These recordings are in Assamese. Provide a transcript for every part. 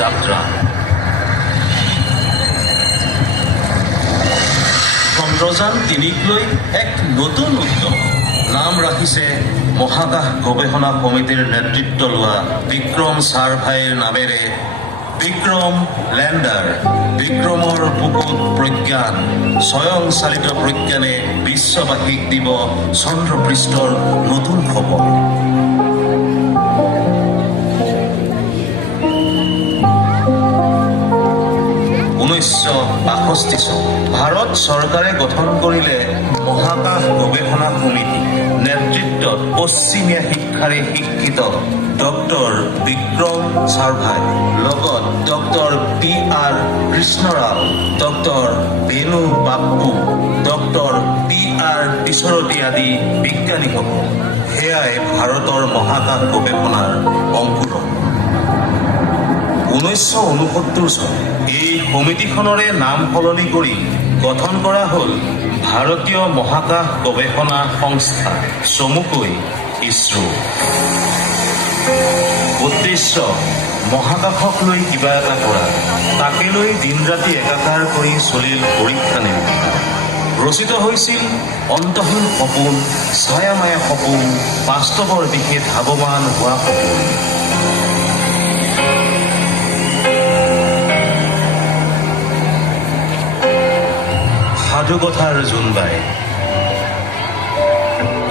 যাত্ৰা চন্দ্ৰযান ৩ক লৈ এক নতুন উদ্যম নাম ৰাখিছে মহাকাশ গৱেষণা সমিতিৰ নেতৃত্ব লোৱা বিক্ৰম ছাৰভাইৰ নামেৰে বিক্ৰম লেণ্ডাৰ। বিক্ৰমৰ বুকুত প্ৰজ্ঞান, স্বয়ংচালিত প্ৰজ্ঞানে বিশ্ববাসীক দিব চন্দ্ৰপৃষ্ঠৰ নতুন খবৰ। ১৯৬২ চন ভাৰত চৰকাৰে গঠন কৰিলে মহাকাশ গৱেষণা সমিতি। নেতৃত্বত পশ্চিমীয়া শিক্ষাৰে শিক্ষিত ডক্টৰ বিক্ৰম ছাৰভাই, লগত doctor PR Krishnarao, doctor Vainu Bappu, doctor PR Pisharoty আদি বিজ্ঞানীসকল। সেয়াই ভাৰতৰ মহাকাশ গৱেষণাৰ অংকুৰণ। ১৯৬৯ চন এই সমিতিখনৰে নাম সলনি কৰি গঠন কৰা হ'ল ভাৰতীয় মহাকাশ গৱেষণা সংস্থা, চমুকৈ ইছৰো। উদ্দেশ্য মহাকাশক লৈ কিবা এটা কৰা, তাকে লৈ দিন ৰাতি একাকাৰ কৰি চলিল পৰীক্ষা নিৰীক্ষা। ৰচিত হৈছিল অন্তহীন সপোন, ছায়ামায়া সপোন, বাস্তৱৰ দিশে ধাৱমান হোৱা সপোন। সাধুকথাৰ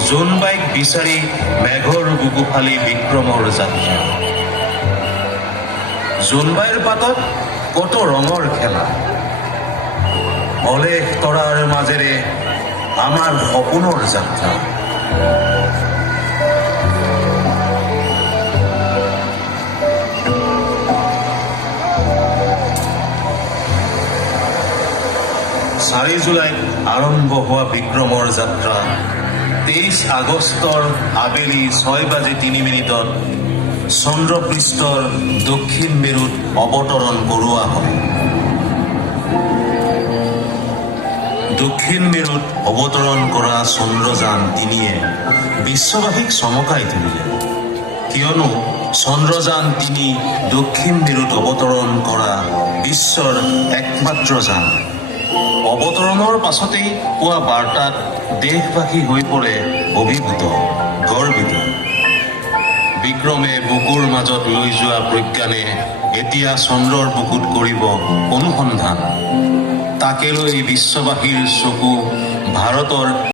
জোনবাইক বিচাৰি মেঘৰ বুকু ফালি বিক্ৰমৰ যাত্ৰা। জোনবাইৰ পাতত কত ৰঙৰ খেলা, অলেখ তৰাৰ মাজেৰে আমাৰ সপোনৰ যাত্ৰা। চাৰি জুলাইত আৰম্ভ হোৱা বিক্ৰমৰ যাত্ৰা ২৩ আগষ্টৰ আবেলি ৬:৩০ চন্দ্ৰপৃষ্ঠৰ দক্ষিণ মেৰুত অৱতৰণ কৰোৱা হয়। দক্ষিণ মেৰুত অৱতৰণ কৰা চন্দ্ৰযান ৩য়ে বিশ্ববাসীক চমকাই তুলিলে। কিয়নো চন্দ্ৰযান ৩ দক্ষিণ মেৰুত অৱতৰণ কৰা বিশ্বৰ একমাত্ৰ যান। অৱতৰণৰ পাছতেই পোৱা বাৰ্তাত দেশবাসী হৈ পৰে অভিভূত, গৰ্বিত। বিক্ৰমে বুকুৰ মাজত লৈ যোৱা প্ৰজ্ঞানে এতিয়া চন্দ্ৰৰ বুকুত কৰিব অনুসন্ধান। তাকে লৈ বিশ্ববাসীৰ চকু ভাৰতৰ